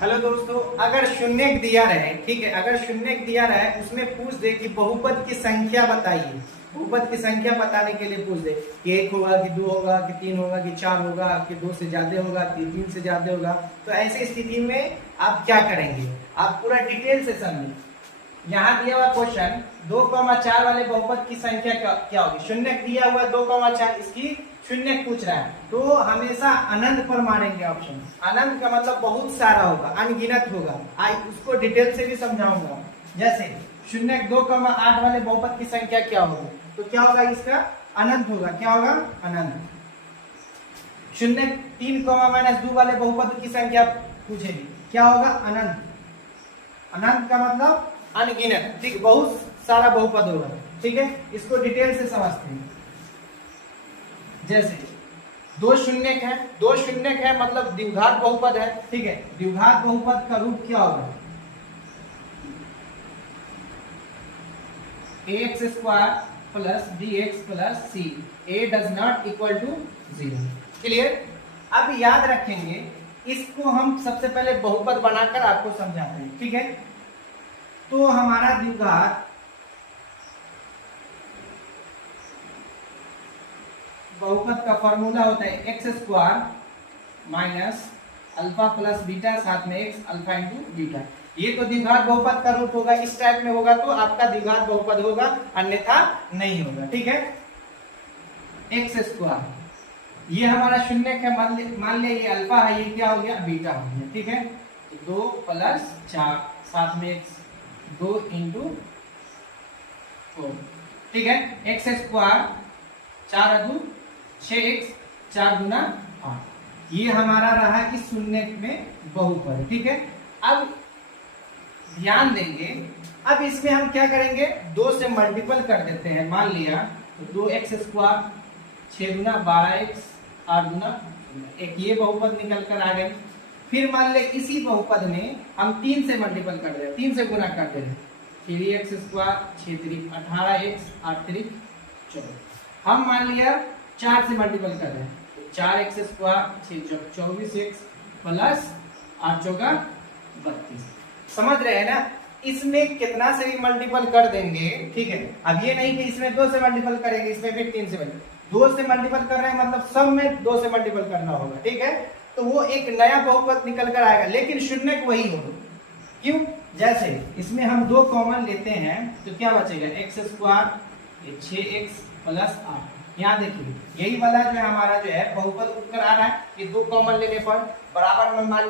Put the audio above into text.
Hello दोस्तों, अगर शून्य दिया रहे, ठीक है, अगर शून्य दिया रहे उसमें पूछ दे कि बहुपद की संख्या बताइए। बहुपद की संख्या बताने के लिए पूछ दे कि 1 होगा कि 2 होगा कि 3 होगा कि 4 होगा कि 2 से ज्यादा होगा कि 3 से ज्यादा होगा, तो ऐसी स्थिति में आप क्या करेंगे, आप पूरा डिटेल से समझिए। यहाँ दिया हुआ क्वेश्चन 2,4 वाले बहुपद की संख्या क्या होगी। शून्य दिया हुआ 2,4, इसकी शून्य पूछ रहा है तो हमेशा अनंत पर मारेंगे ऑप्शन। अनंत का मतलब बहुत सारा होगा, अनगिनत होगा। आई उसको डिटेल से भी समझाऊंगा। जैसे शून्य 2,8 वाले बहुपद की संख्या क्या होगी, तो क्या होगा, इसका अनंत होगा। क्या होगा, अनंत। शून्य 3,-2 वाले बहुपद की संख्या पूछेगी, क्या होगा, अनंत। अनंत का मतलब अनगिनत, ठीक, बहुत सारा बहुपद होगा। ठीक है, इसको डिटेल से समझते हैं। जैसे 2 शून्य है, 2 शून्य है मतलब द्विघात बहुपद है। ठीक है, द्विघात बहुपद का रूप क्या होगा, ax² plus bx plus c, a does not equal to 0। Clear. अब याद रखेंगे, इसको हम सबसे पहले बहुपद बनाकर आपको समझाते हैं। ठीक है, तो हमारा द्विघात बहुपद का फॉर्मूला होता है x² minus alpha plus beta, साथ में x अल्फा इंटू बीटा। ये तो द्विघात बहुपद का रूप होगा। इस टाइप में होगा तो आपका द्विघात बहुपद होगा, अन्यथा नहीं होगा। ठीक है, x², ये हमारा शून्य है, मान लिया ये अल्फा है, ये क्या हो गया, बीटा हो गया। ठीक है, 2 प्लस 4, साथ में x, 2 इंटू 4। ठीक है, x², 4 अदू 6x, 4 गुना 8। ये हमारा रहा कि शून्य में बहुपद। ठीक है, अब ध्यान देंगे, अब इसमें हम क्या करेंगे, 2 से मल्टीपल कर देते हैं। मान लिया तो 2x², 6 गुना 12x, 8 गुना, एक ये बहुपद निकल कर आ गए। फिर मान ले इसी बहुपद में हम 3 से मल्टीपल कर दे, 3 से गुना कर दे, 3x², 6 3 18x, 8 3 14। हम मान लिया 4 से मल्टीपल कर रहे हैं, तो 4x², 6 24x प्लस 8 चौका 32। समझ रहे हैं ना, इसमें कितना से भी मल्टीपल कर देंगे। ठीक है, अब ये नहीं कि इसमें 2 से मल्टीपल करेंगे, इसमें फिर 3 से मल्टीपल, 2 से मल्टीपल कर रहे हैं मतलब सब में 2 से मल्टीपल करना होगा। ठीक है, तो वो एक नया बहुपद निकल कर आएगा, लेकिन शून्य वही होगा। क्यों, जैसे इसमें हम 2 कॉमन लेते हैं तो क्या बचेगा, x², 6x प्लस 8। यहाँ देखिए यही वाला जो हमारा जो है बहुपद उत्तर आ रहा है, ये 2 कॉमन लेने पर बराबर में मान